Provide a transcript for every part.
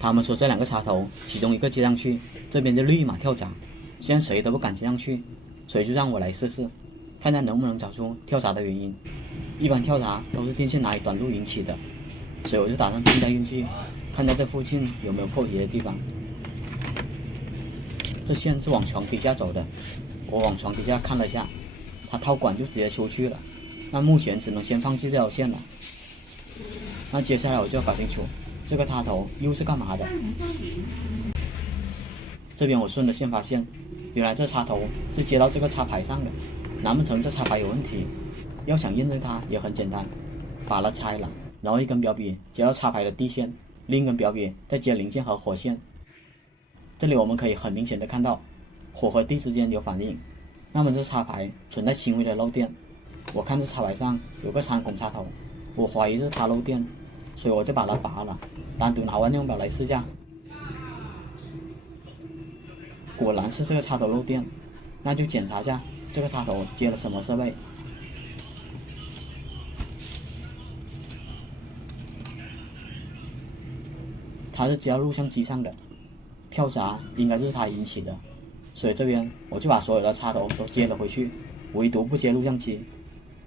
他们说这两个插头，其中一个接上去，这边就立马跳闸。现在谁都不敢接上去，所以就让我来试试，看看能不能找出跳闸的原因。一般跳闸都是电线哪里短路引起的，所以我就打算碰下运气，看看这附近有没有破题的地方。这线是往床底下走的，我往床底下看了一下，它套管就直接出去了。那目前只能先放弃这条线了。那接下来我就要搞清楚这个插头又是干嘛的。这边我顺着线发现，原来这插头是接到这个插排上的，难不成这插排有问题？要想验证它也很简单，把它拆了，然后一根表笔接到插排的地线，另一根表笔再接零线和火线。这里我们可以很明显的看到火和地之间有反应，那么这插排存在轻微的漏电。我看这插排上有个3孔插头，我怀疑是它漏电，所以我就把它拔了，单独拿万用表来试下。果然是这个插头漏电，那就检查下这个插头接了什么设备。它是接到录像机上的，跳闸应该是它引起的，所以这边我就把所有的插头都接了回去，唯独不接录像机，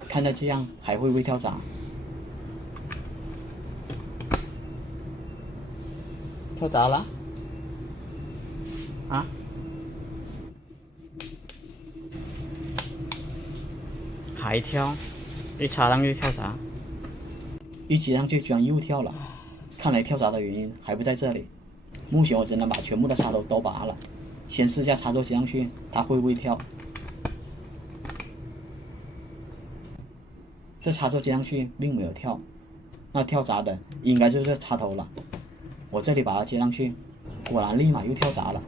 看看这样还会不会跳闸。跳闸了？啊？还跳？一插上去跳闸，一接上去居然又跳了。看来跳闸的原因还不在这里。目前我只能把全部的插头都拔了，先试下插座接上去，它会不会跳？这插座接上去并没有跳，那跳闸的应该就是这插头了。我这里把它接上去，果然立马又跳闸了。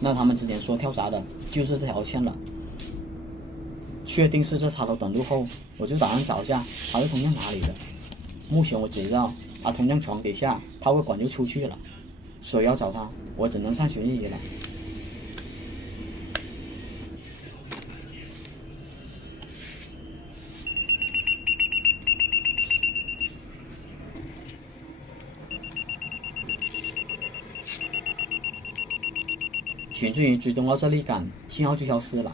那他们之前说跳闸的就是这条线了。确定是这插头短路后，我就打算找一下它是通向哪里的。目前我只知道它通向床底下，套个管就出去了，所以要找它，我只能上旋翼了。寻追云追踪到这里杆，信号就消失了。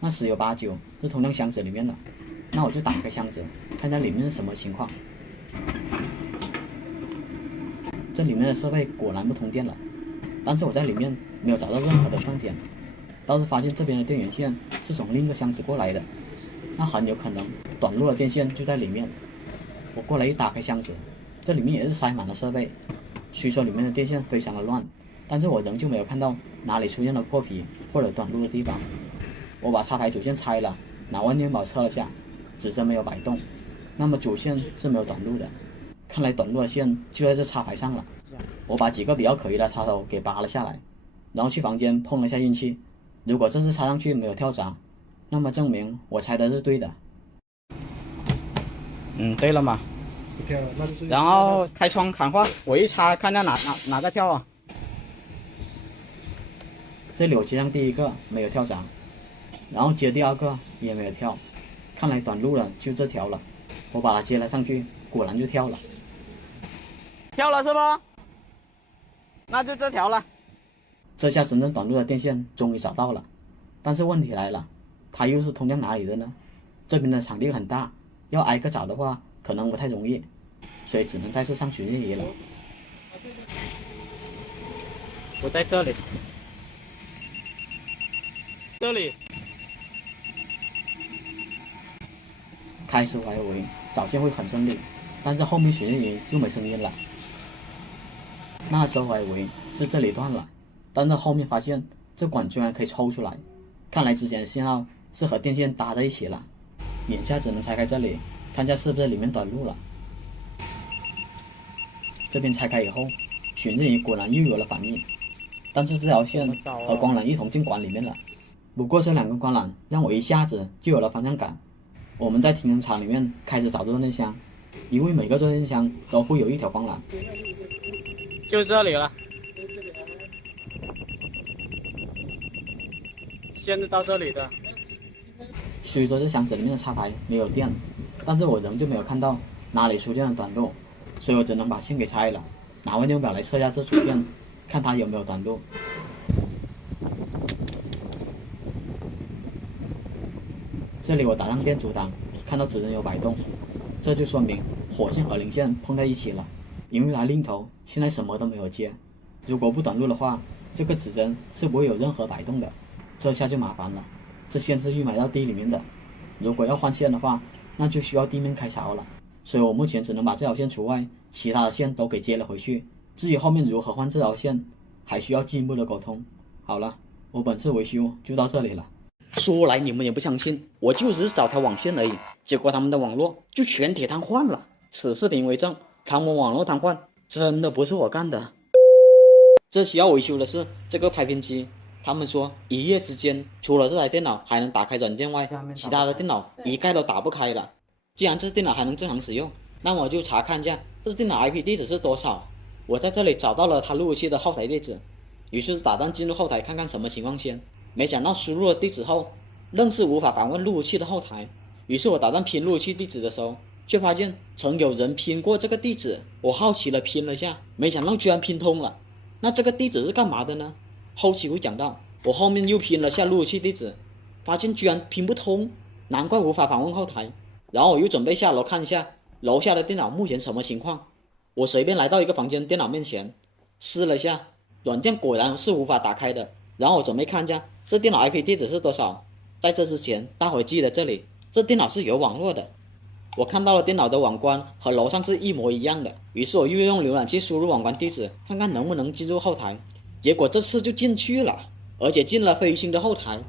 那十有八九是通向箱子里面的，那我就打开箱子，看看里面是什么情况。这里面的设备果然不通电了，但是我在里面没有找到任何的断点，倒是发现这边的电源线是从另一个箱子过来的，那很有可能短路的电线就在里面。我过来一打开箱子，这里面也是塞满了设备，虽说里面的电线非常的乱，但是我仍旧没有看到哪里出现了破皮或者短路的地方。我把插排主线拆了，拿万年宝测了下，指针没有摆动，那么主线是没有短路的，看来短路的线就在这插排上了。我把几个比较可疑的插头给拔了下来，然后去房间碰了一下运气，如果这次插上去没有跳闸，那么证明我猜的是对的。对了嘛。然后开窗喊话，我一插看看哪个跳啊。这里我接上第一个没有跳闸，然后接第二个也没有跳，看来短路了就这条了。我把它接了上去，果然就跳了。跳了是不？那就这条了。这下真正短路的电线终于找到了，但是问题来了，它又是通向哪里的呢？这边的场地很大，要挨个找的话可能不太容易，所以只能再次上旋翼仪了。我在这里，这里。开始我还以为找线会很顺利，但是后面旋翼仪就没声音了。那时候我还以为是这里断了，但是后面发现这管居然可以抽出来，看来之前的信号是和电线搭在一起了。眼下只能拆开这里，看下是不是里面短路了。这边拆开以后，旋翼仪果然又有了反应，但是这条线和光缆一同进管里面了。不过这两根光缆让我一下子就有了方向感。我们在停车场里面开始找做电箱，因为每个做电箱都会有一条光缆。就这里了，线是到这里的。虽说这箱子里面的插排没有电，但是我仍旧没有看到哪里出现了短路，所以我只能把线给拆了，拿万用表来测下这主线，看它有没有短路。这里我打上电阻挡，看到指针有摆动，这就说明火线和零线碰在一起了。因为它另一头现在什么都没有接，如果不短路的话，这个指针是不会有任何摆动的，这下就麻烦了。这线是预埋到地里面的，如果要换线的话，那就需要地面开槽了。所以我目前只能把这条线除外，其他的线都给接了回去。至于后面如何换这条线，还需要进一步的沟通。好了，我本次维修就到这里了。说来你们也不相信，我就只是找条网线而已，结果他们的网络就全铁瘫痪了。此视频为证，看我网络瘫痪，真的不是我干的。这需要维修的是这个拍片机，他们说一夜之间，除了这台电脑还能打开软件外，其他的电脑一概都打不开了。既然这电脑还能正常使用，那我就查看一下这电脑 IP 地址是多少。我在这里找到了它路由器的后台地址，于是打算进入后台看看什么情况先。没想到输入了地址后，仍是无法访问路由器的后台。于是我打算拼路由器地址的时候，却发现曾有人拼过这个地址。我好奇了拼了下，没想到居然拼通了。那这个地址是干嘛的呢？后期会讲到。我后面又拼了下路由器地址，发现居然拼不通，难怪无法访问后台。然后我又准备下楼看一下楼下的电脑目前什么情况。我随便来到一个房间电脑面前，试了下，软件果然是无法打开的。然后我准备看一下这电脑 IP 地址是多少。在这之前，大伙记得这里，这电脑是有网络的。我看到了电脑的网关和楼上是一模一样的，于是我又用浏览器输入网关地址，看看能不能进入后台。结果这次就进去了，而且进了飞星的后台。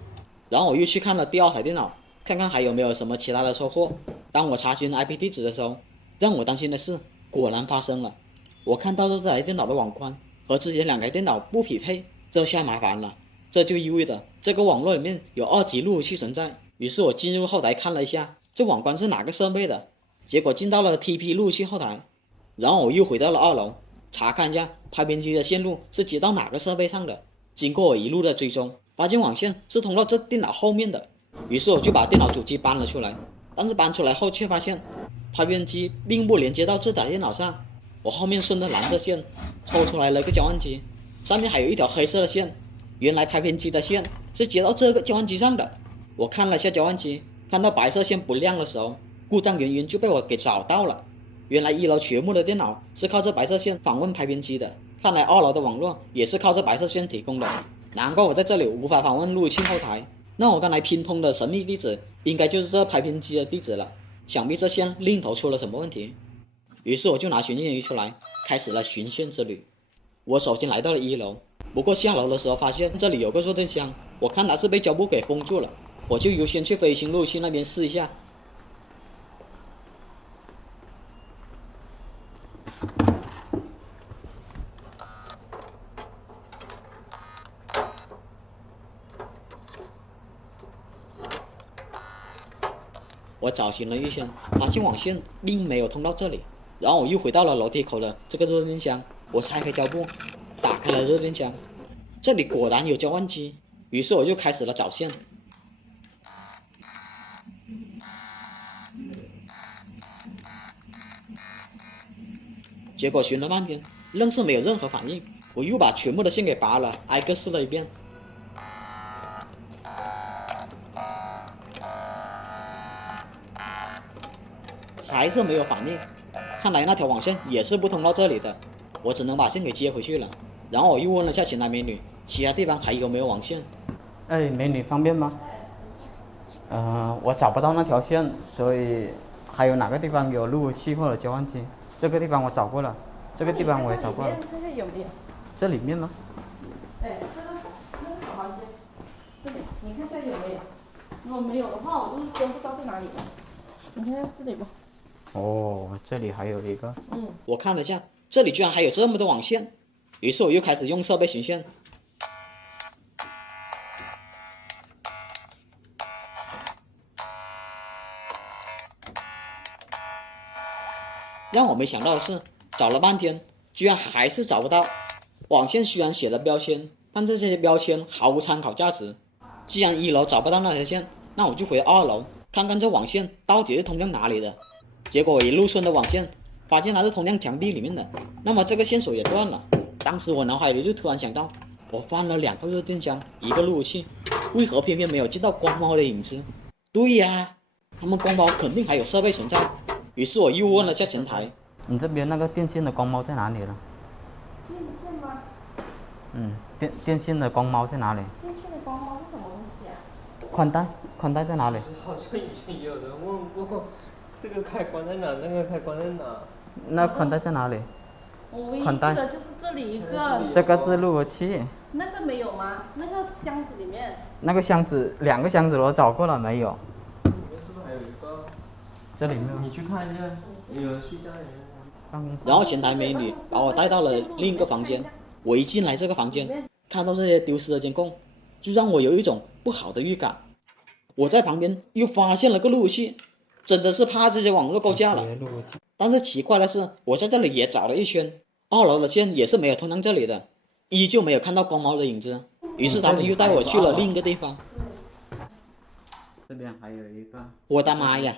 然后我又去看了第二台电脑，看看还有没有什么其他的收获。当我查询 IP 地址的时候，让我担心的是果然发生了。我看到这台电脑的网关和之前2台电脑不匹配，这下麻烦了。这就意味着这个网络里面有2级路由器存在。于是我进入后台看了一下这网关是哪个设备的，结果进到了 TP 路由器后台。然后我又回到了2楼，查看一下拍片机的线路是接到哪个设备上的。经过我一路的追踪，发现网线是通到这电脑后面的。于是我就把电脑主机搬了出来，但是搬出来后却发现拍片机并不连接到这台电脑上。我后面顺着蓝色线抽出来了一个交换机，上面还有一条黑色的线，原来拍片机的线是接到这个交换机上的。我看了下交换机，看到白色线不亮的时候，故障原因就被我给找到了。原来1楼全部的电脑是靠这白色线访问拍片机的，看来2楼的网络也是靠这白色线提供的，难怪我在这里无法访问路由器后台。那我刚才拼通的神秘地址应该就是这拍片机的地址了，想必这线另一头出了什么问题。于是我就拿寻线仪出来，开始了寻线之旅。我首先来到了1楼，不过下楼的时候发现这里有个弱电箱，我看它是被胶布给封住了，我就优先去飞行路由器那边试一下。我找寻了1圈，发现网线并没有通到这里。然后我又回到了楼梯口的这个热电箱，我拆开胶布，打开了热电箱，这里果然有交换机。于是我就开始了找线。结果寻了半天，愣是没有任何反应。我又把全部的线给拔了，挨个试了一遍。还是没有反应，看来那条网线也是不通到这里的，我只能把线给接回去了。然后我又问了下前台美女，其他地方还有没有网线？哎，美女方便吗？我找不到那条线，所以还有哪个地方有路由器或者交换机？这个地方我找过了，这个地方我也找过了。看看有没有？这里面吗？哎，这个小房间，这里你看看有没有？如果没有的话，我就真不知道在哪里了。你看看这里吧。哦，这里还有一个。我看了一下，这里居然还有这么多网线，于是我又开始用设备寻线。让我没想到的是，找了半天，居然还是找不到。网线虽然写了标签，但这些标签毫无参考价值。既然1楼找不到那条线，那我就回2楼看看这网线到底是通向哪里的。结果我一路顺着网线发现它是通向墙壁里面的，那么这个线索也断了。当时我脑海里就突然想到，我翻了2个热电箱，1个路由器，为何偏偏没有见到光猫的影子？对呀，他们光猫肯定还有设备存在。于是我又问了下前台，你这边那个电线的光猫在哪里了？电线吗？电线的光猫在哪里？电线的光猫是什么东西啊？宽带在哪里？好像以前有人问过，这个开关在哪？那个开关在哪？那宽带在哪里？我唯一记得就是这里一个。这个是路由器。那个没有吗？那个箱子里面。那个箱子2个箱子我找过了，没有。里面是不是还有一个？这里面你去看一下，有人睡觉里面。然后前台美女把我带到了另一个房间。我一进来这个房间，看到这些丢失的监控，就让我有一种不好的预感。我在旁边又发现了个路由器，真的是怕这些网络构架了。但是奇怪的是，我在这里也找了一圈，2楼的线也是没有通向这里的，依旧没有看到光猫的影子。于是他们又带我去了另一个地方。这边还有一个。我的妈呀，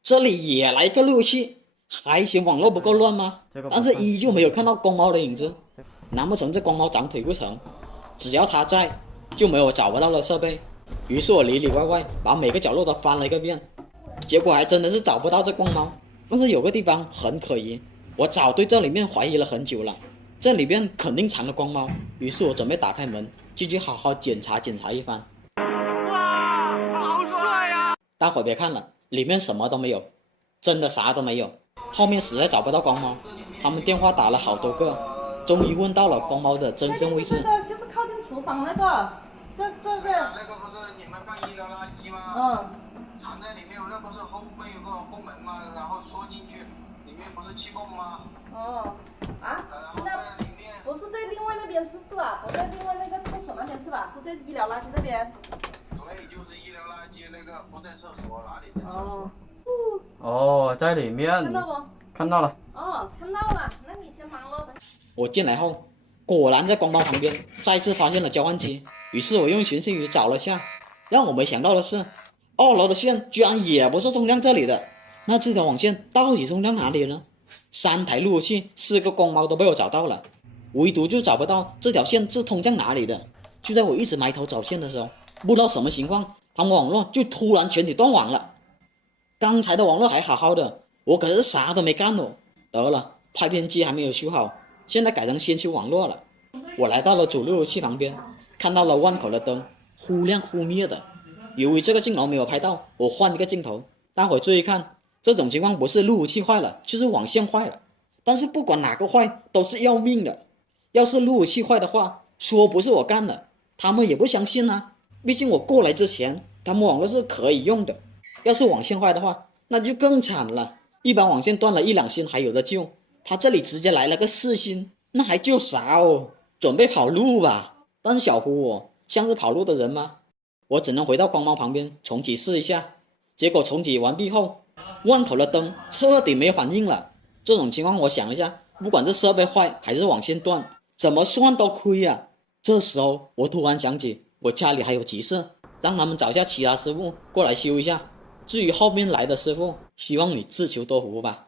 这里也来个路由器，还嫌网络不够乱吗？但是依旧没有看到光猫的影子。难不成这光猫长腿不成？只要它在，就没有找不到的设备。于是我里里外外把每个角落都翻了一个遍，结果还真的是找不到这光猫。但是有个地方很可疑，我早对这里面怀疑了很久了，这里面肯定藏了光猫。于是我准备打开门进去好好检查一番。哇，好帅啊！大伙别看了，里面什么都没有，真的啥都没有。后面实在找不到光猫，他们电话打了好多个，终于问到了光猫的真正位置。这个就是靠近厨房那个，这个。那个不是你们放医疗垃圾吗？藏在里面，那不是后背有个后门吗？然后缩进去，里面不是气泵吗？那不是在另外那边是吧？不在另外那个厕所那边是吧？是在医疗垃圾这边。对，就是医疗垃圾那个，不在厕所，哪里在厕所？哦，在里面。看到不？看到了。看到了，那你先忙了。我进来后，果然在光猫旁边再次发现了交换机。于是我用寻星语找了下，让我没想到的是，2楼的线居然也不是通向这里的。那这条网线到底通向哪里呢？3台路由器，4个光猫都被我找到了，唯独就找不到这条线是通向哪里的。就在我一直埋头找线的时候，不知道什么情况，他们网络就突然全体断网了。刚才的网络还好好的，我可是啥都没干哦。得了，拍片机还没有修好，现在改成先修网络了。我来到了主路由器旁边，看到了万口的灯忽亮忽灭的。由于这个镜头没有拍到，我换一个镜头，大伙注意看，这种情况不是路由器坏了，就是网线坏了。但是不管哪个坏都是要命的。要是路由器坏的话，说不是我干的，他们也不相信啊。毕竟我过来之前，他们网络是可以用的。要是网线坏的话，那就更惨了。一般网线断了1、2星还有的救，他这里直接来了个4星，那还救啥哦？准备跑路吧。但是小胡我像是跑路的人吗？我只能回到光猫旁边重启试一下。结果重启完毕后，万口的灯彻底没反应了。这种情况我想一下，不管是设备坏还是网线断，怎么算都亏啊。这时候我突然想起我家里还有急事，让他们找一下其他师傅过来修一下。至于后面来的师傅，希望你自求多福吧。